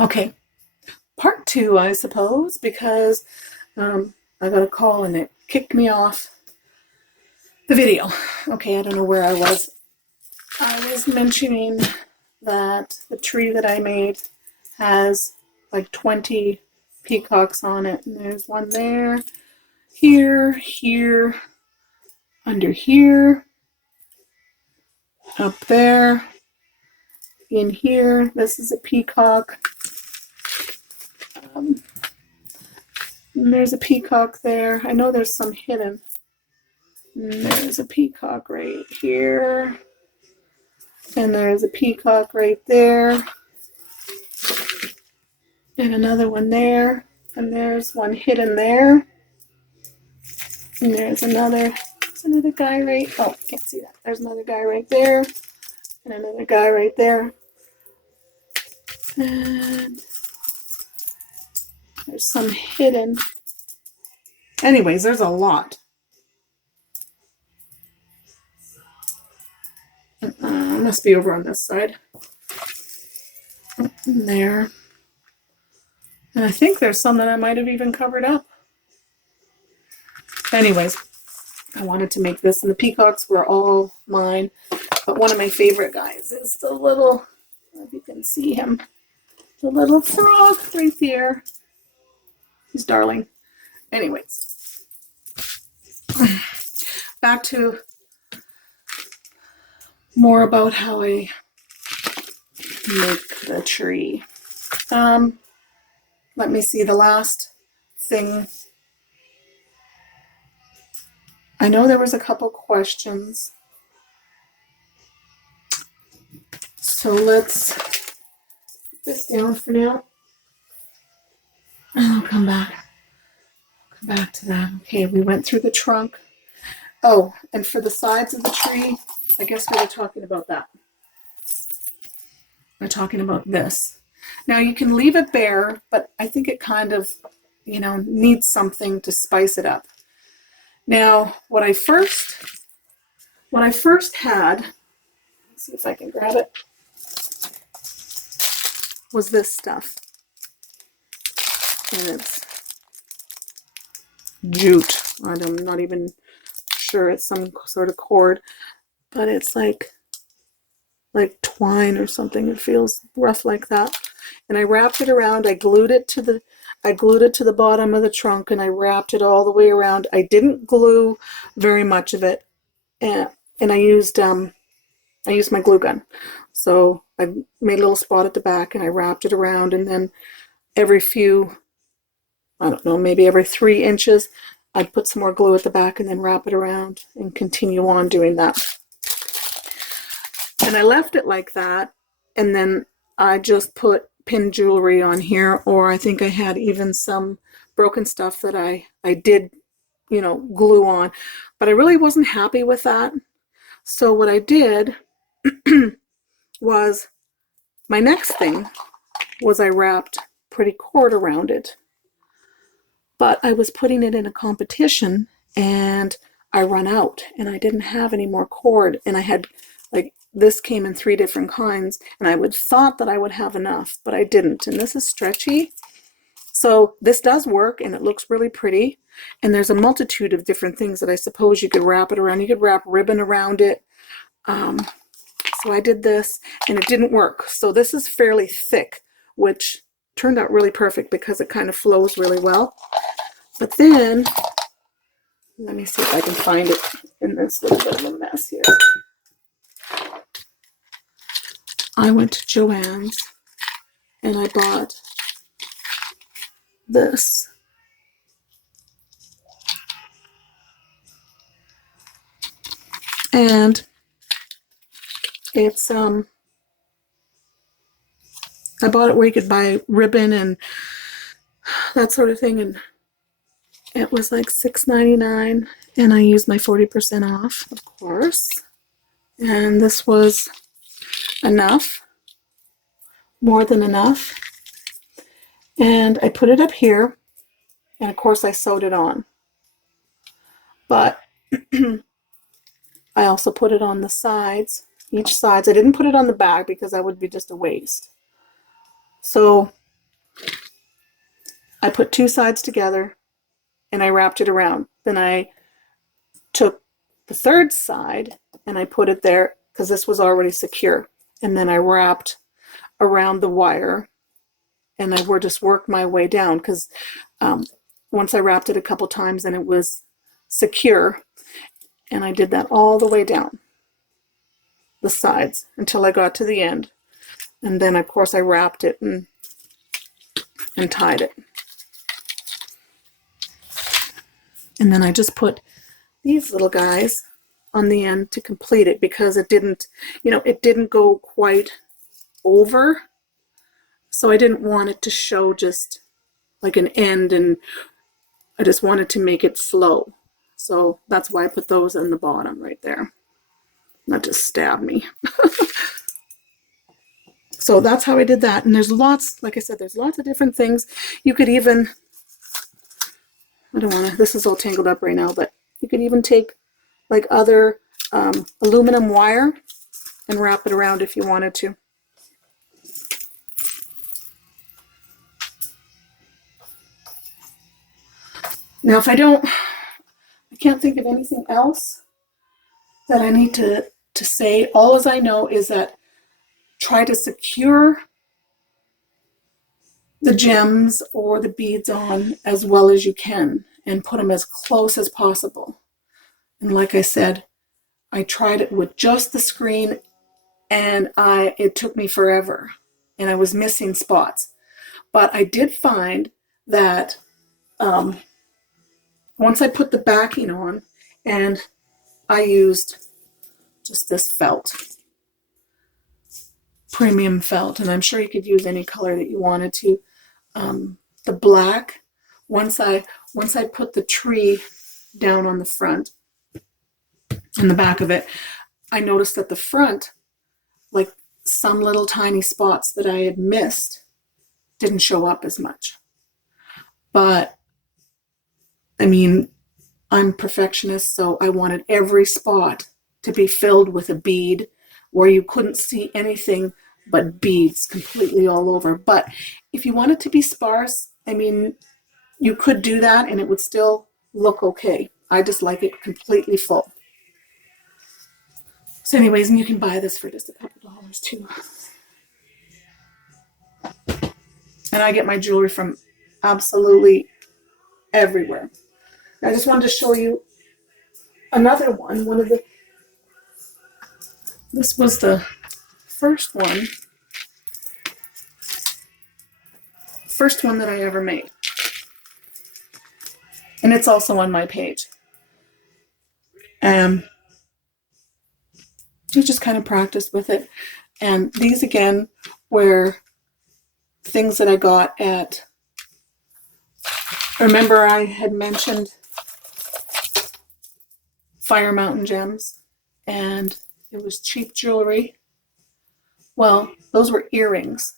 Okay, part two, I suppose, because I got a call and it kicked me off the video. Okay, I don't know where I was. I was mentioning that the tree that I made has like 20 peacocks on it, and there's one there, here, under here, up there, in here. This is a peacock. Um, and there's a peacock there. I know there's some hidden. And there's a peacock right here. And there's a peacock right there. And another one there. And there's one hidden there. And there's another guy right, oh, can't see that. There's another guy right there. And another guy right there. And there's some hidden. Anyways, there's a lot. Must be over on this side. And there. And I think there's some that I might have even covered up. Anyways, I wanted to make this, and the peacocks were all mine. But one of my favorite guys is the little, if you can see him, the little frog right there. He's darling. Anyways, back to more about how I make the tree. Let me see, the last thing. I know there was a couple questions. So let's put this down for now. And I'll come back. Come back to that. Okay, we went through the trunk. Oh, and for the sides of the tree, I guess we were talking about that. We're talking about this. Now you can leave it bare, but I think it kind of, needs something to spice it up. Now, what I first had, let's see if I can grab it, was this stuff. And it's jute. I'm not even sure, it's some sort of cord, but it's like twine or something. It feels rough like that. And I wrapped it around. I glued it to the bottom of the trunk, and I wrapped it all the way around. I didn't glue very much of it, and I used my glue gun. So I made a little spot at the back, and I wrapped it around, and then every few, I don't know, maybe every 3 inches, I'd put some more glue at the back and then wrap it around and continue on doing that. And I left it like that, and then I just put pin jewelry on here, or I think I had even some broken stuff that I did, glue on, but I really wasn't happy with that. So what I did was, my next thing was I wrapped pretty cord around it. But I was putting it in a competition, and I run out, and I didn't have any more cord, and I had, this came in 3 different kinds, and I would thought that I would have enough, but I didn't. And this is stretchy, so this does work, and it looks really pretty. And there's a multitude of different things that I suppose you could wrap it around. You could wrap ribbon around it. So I did this, and it didn't work. So this is fairly thick, which turned out really perfect because it kind of flows really well. But then, let me see if I can find it in this little bit of a mess here. I went to Joann's, and I bought this. And it's, I bought it where you could buy ribbon and that sort of thing, and it was like $6.99, and I used my 40% off, of course. And this was enough, more than enough. And I put it up here, and of course I sewed it on. But I also put it on the sides, each side. I didn't put it on the back because that would be just a waste. So I put two sides together and I wrapped it around. Then I took the third side and I put it there because this was already secure. And then I wrapped around the wire and I just worked my way down because once I wrapped it a couple times and it was secure, and I did that all the way down the sides until I got to the end. And then of course I wrapped it and tied it. And then I just put these little guys on the end to complete it because it didn't, it didn't go quite over. So I didn't want it to show just like an end, and I just wanted to make it flow. So that's why I put those in the bottom right there. Not just stab me. So that's how I did that. And there's lots, like I said, there's lots of different things. You could even, I don't want to, this is all tangled up right now, but you could even take like other aluminum wire and wrap it around if you wanted to. Now if I can't think of anything else that I need to say. All as I know is that try to secure the gems or the beads on as well as you can and put them as close as possible. And like I said, I tried it with just the screen and it took me forever and I was missing spots. But I did find that once I put the backing on, and I used just this felt, premium felt, and I'm sure you could use any color that you wanted to. The black, once I put the tree down on the front and the back of it, I noticed that the front, like some little tiny spots that I had missed, didn't show up as much. But I mean, I'm a perfectionist, so I wanted every spot to be filled with a bead where you couldn't see anything but beads completely all over. But if you want it to be sparse, I mean, you could do that and it would still look okay. I just like it completely full. So anyways, and you can buy this for just a couple dollars too. And I get my jewelry from absolutely everywhere. I just wanted to show you another one. This was the first one that I ever made. And it's also on my page. You just kind of practice with it. And these again were things that I got at, remember I had mentioned Fire Mountain Gems, and it was cheap jewelry. Well, those were earrings,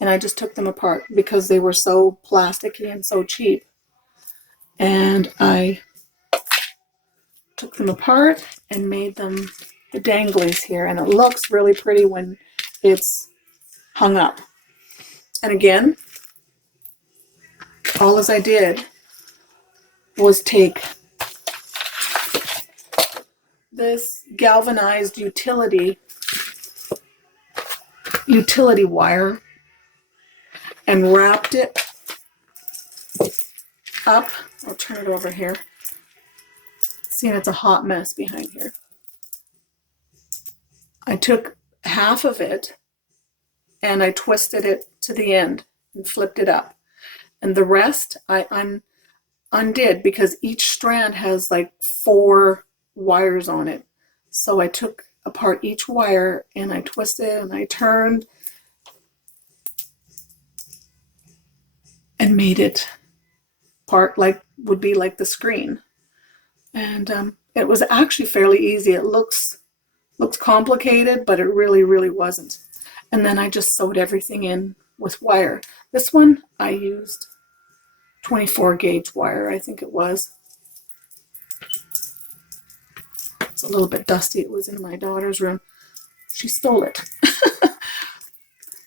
and I just took them apart because they were so plasticky and so cheap. And I took them apart and made them the danglies here, and it looks really pretty when it's hung up. And again, all as I did was take this galvanized utility wire and wrapped it up. I'll turn it over here. Seeing it's a hot mess behind here. I took half of it and I twisted it to the end and flipped it up. And the rest I undid because each strand has like 4 wires on it. So I took apart each wire and I twisted and I turned and made it part like would be like the screen. And it was actually fairly easy. It looks complicated, but it really wasn't. And then I just sewed everything in with wire. This one I used 24 gauge wire, I think it was. It's a little bit dusty. It was in my daughter's room. She stole it.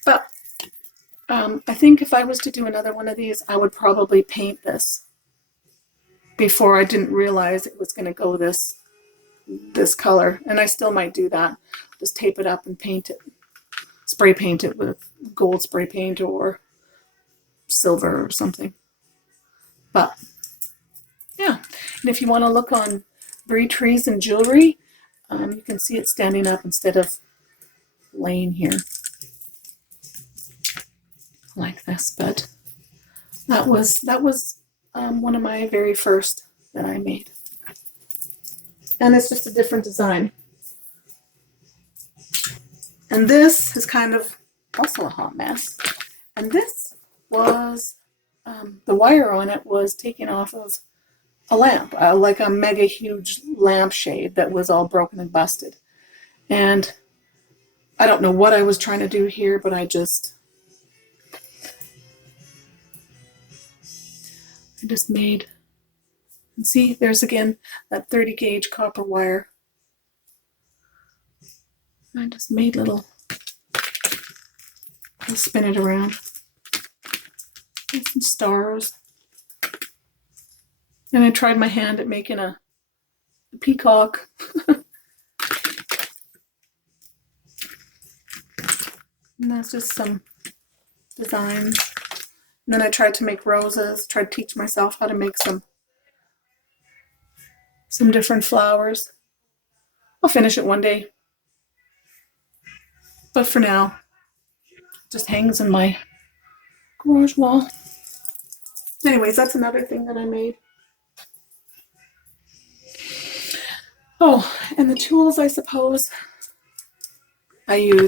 But I think if I was to do another one of these, I would probably paint this before. I didn't realize it was going to go this color, and I still might do that. Just tape it up and paint it, spray paint it with gold spray paint or silver or something. But yeah, and if you want to look on Brie trees and jewelry, you can see it standing up instead of laying here like this. But that was one of my very first that I made, and it's just a different design. And this is kind of also a hot mess. And this was the wire on it was taken off of a lamp, like a mega huge lampshade that was all broken and busted. And I don't know what I was trying to do here, but I just made, and see, there's again that 30 gauge copper wire. I just made little, I'll spin it around. And some stars. And I tried my hand at making a peacock. And that's just some designs. And then I tried to make roses, tried to teach myself how to make some different flowers. I'll finish it one day. But for now, it just hangs in my garage wall. Anyways, that's another thing that I made. Oh, and the tools, I suppose, I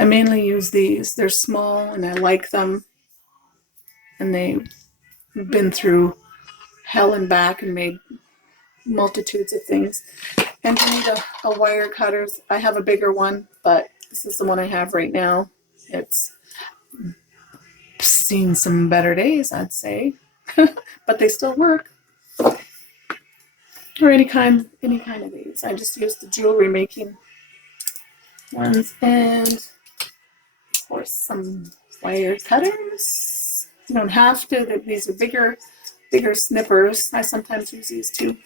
mainly use these. They're small and I like them. And they've been through hell and back and made multitudes of things. And you need a wire cutter. I have a bigger one, but this is the one I have right now. It's seen some better days, I'd say. But they still work. Or any kind of these. I just use the jewelry making ones, and of course some wire cutters. You don't have to. These are bigger snippers. I sometimes use these too.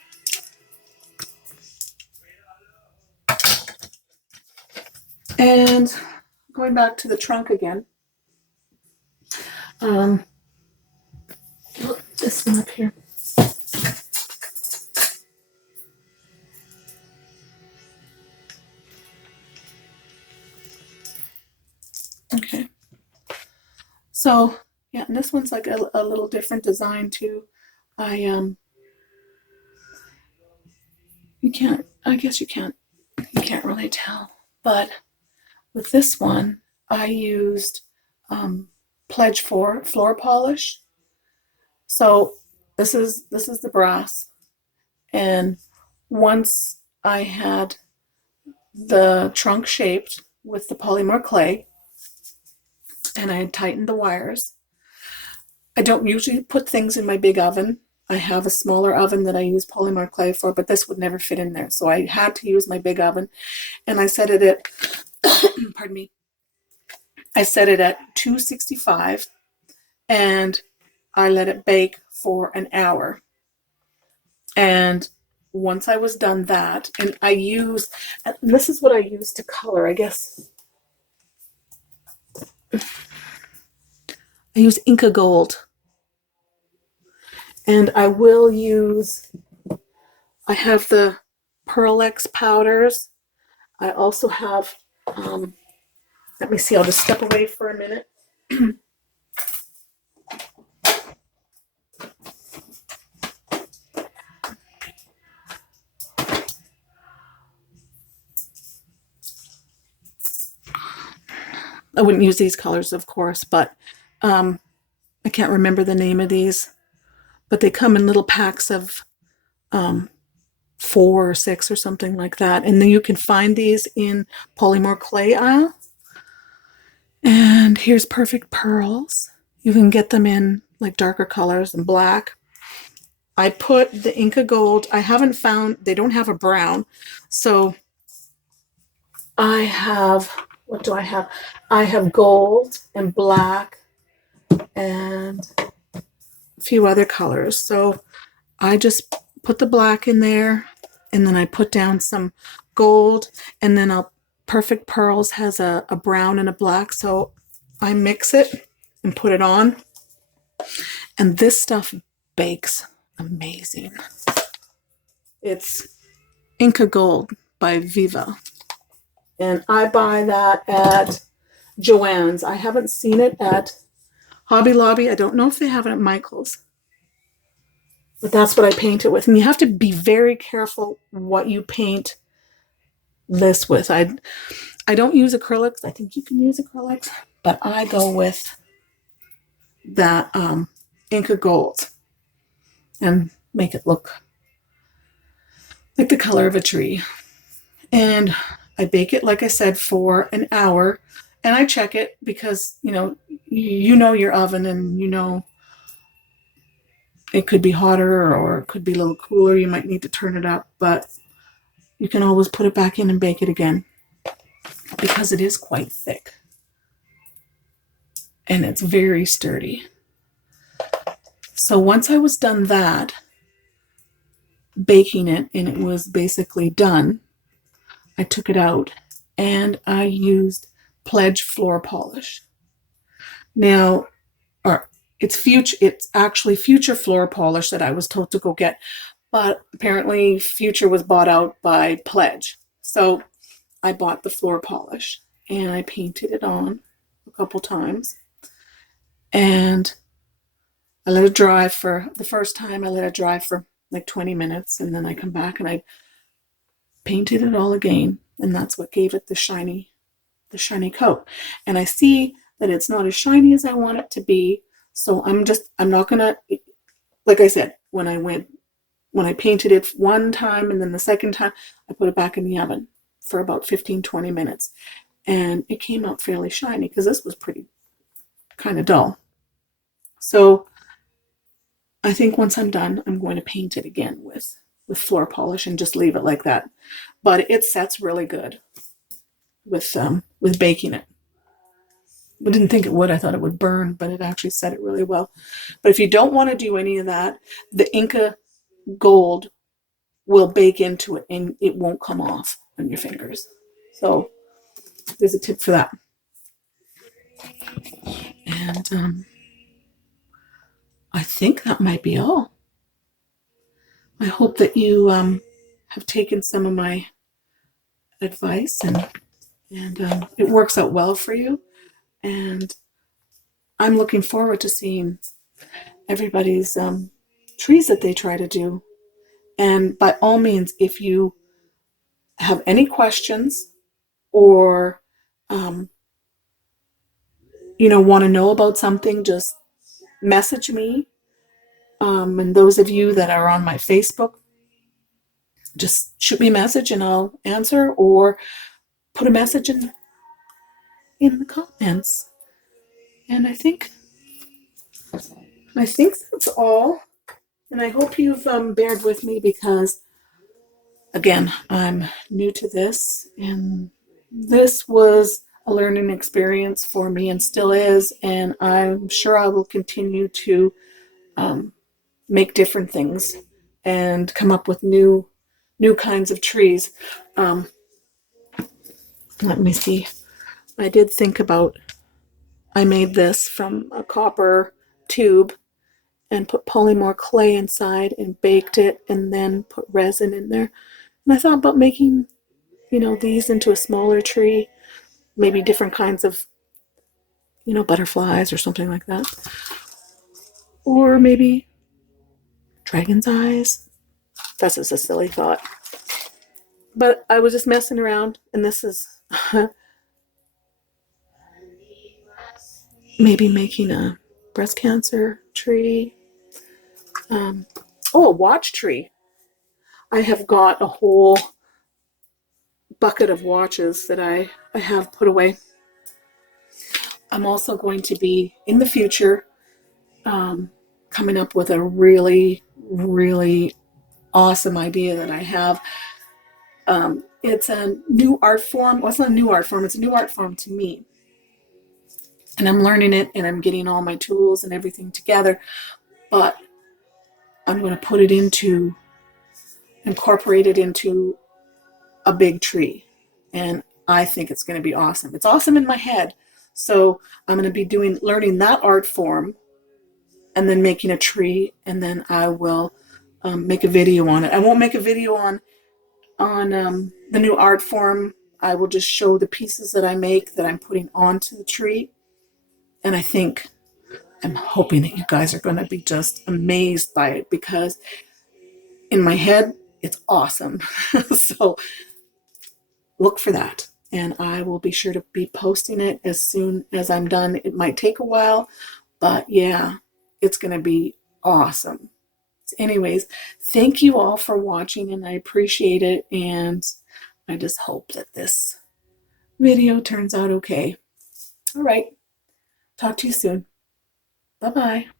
And going back to the trunk again. This one up here. Okay. So yeah, and this one's like a little different design too. I guess you can't really tell, but with this one I used Pledge floor polish. So this is the brass, and once I had the trunk shaped with the polymer clay and I had tightened the wires, I don't usually put things in my big oven. I have a smaller oven that I use polymer clay for, but this would never fit in there. So I had to use my big oven, and I set it at, pardon me, I set it at 265, and I let it bake for an hour. And once I was done that, and this is what I use to color, I guess. I use Inca Gold. And I have the Pearl X powders. I also have, let me see, I'll just step away for a minute. I wouldn't use these colors, of course, but I can't remember the name of these. But they come in little packs of 4 or 6 or something like that. And then you can find these in polymer clay aisle. And here's Perfect Pearls. You can get them in like darker colors and black. I put the Inca Gold. I haven't found, they don't have a brown. So I have what do I have? I have gold and black and a few other colors. So I just put the black in there, and then I put down some gold, and then Perfect Pearls has a brown and a black, so I mix it and put it on, and this stuff bakes amazing. It's Inca Gold by Viva, and I buy that at Joann's. I haven't seen it at Hobby Lobby. I don't know if they have it at Michael's. But that's what I paint it with. And you have to be very careful what you paint this with. I don't use acrylics. I think you can use acrylics, but I go with that Inca Gold and make it look like the color of a tree. And I bake it, like I said, for an hour. And I check it because, you know your oven, and it could be hotter or it could be a little cooler. You might need to turn it up, but you can always put it back in and bake it again because it is quite thick and it's very sturdy. So once I was done that, baking it, and it was basically done, I took it out and I used Pledge floor polish. Now, it's actually Future floor polish that I was told to go get, but apparently Future was bought out by Pledge. So I bought the floor polish and I painted it on a couple times, and I let it dry for the first time. I let it dry for like 20 minutes, and then I come back and I painted it all again, and that's what gave it the shiny coat. And I see that it's not as shiny as I want it to be. So I'm not gonna, like I said, when I painted it one time and then the second time, I put it back in the oven for about 15-20 minutes. And it came out fairly shiny because this was pretty kind of dull. So I think once I'm done, I'm going to paint it again with floor polish and just leave it like that. But it sets really good with baking it. I didn't think it would. I thought it would burn, but it actually set it really well. But if you don't want to do any of that, the Inca Gold will bake into it and it won't come off on your fingers. So there's a tip for that. And I think that might be all. I hope that you have taken some of my advice and it works out well for you. And I'm looking forward to seeing everybody's trees that they try to do. And by all means, if you have any questions or want to know about something, just message me. And those of you that are on my Facebook, just shoot me a message and I'll answer, or put a message in the comments. And I think that's all. And I hope you've bared with me because, again, I'm new to this, and this was a learning experience for me and still is. And I'm sure I will continue to make different things and come up with new kinds of trees. Let me see. I did think about, I made this from a copper tube and put polymorph clay inside and baked it and then put resin in there. And I thought about making, these into a smaller tree, maybe different kinds of, butterflies or something like that. Or maybe dragon's eyes. That's just a silly thought. But I was just messing around, and this is maybe making a breast cancer tree. A watch tree. I have got a whole bucket of watches that I have put away. I'm also going to be, in the future, coming up with a really, really awesome idea that I have in it's a new art form. Well, it's not a new art form. It's a new art form to me. And I'm learning it and I'm getting all my tools and everything together. But I'm going to put it into, incorporate it into a big tree. And I think it's going to be awesome. It's awesome in my head. So I'm going to be learning that art form and then making a tree. And then I will make a video on it. I won't make a video on the new art form. I will just show the pieces that I make that I'm putting onto the tree. And I'm hoping that you guys are going to be just amazed by it, because in my head, it's awesome. So look for that. And I will be sure to be posting it as soon as I'm done. It might take a while, but yeah, it's going to be awesome. Anyways, thank you all for watching, and I appreciate it. And I just hope that this video turns out okay. All right. Talk to you soon. Bye-bye.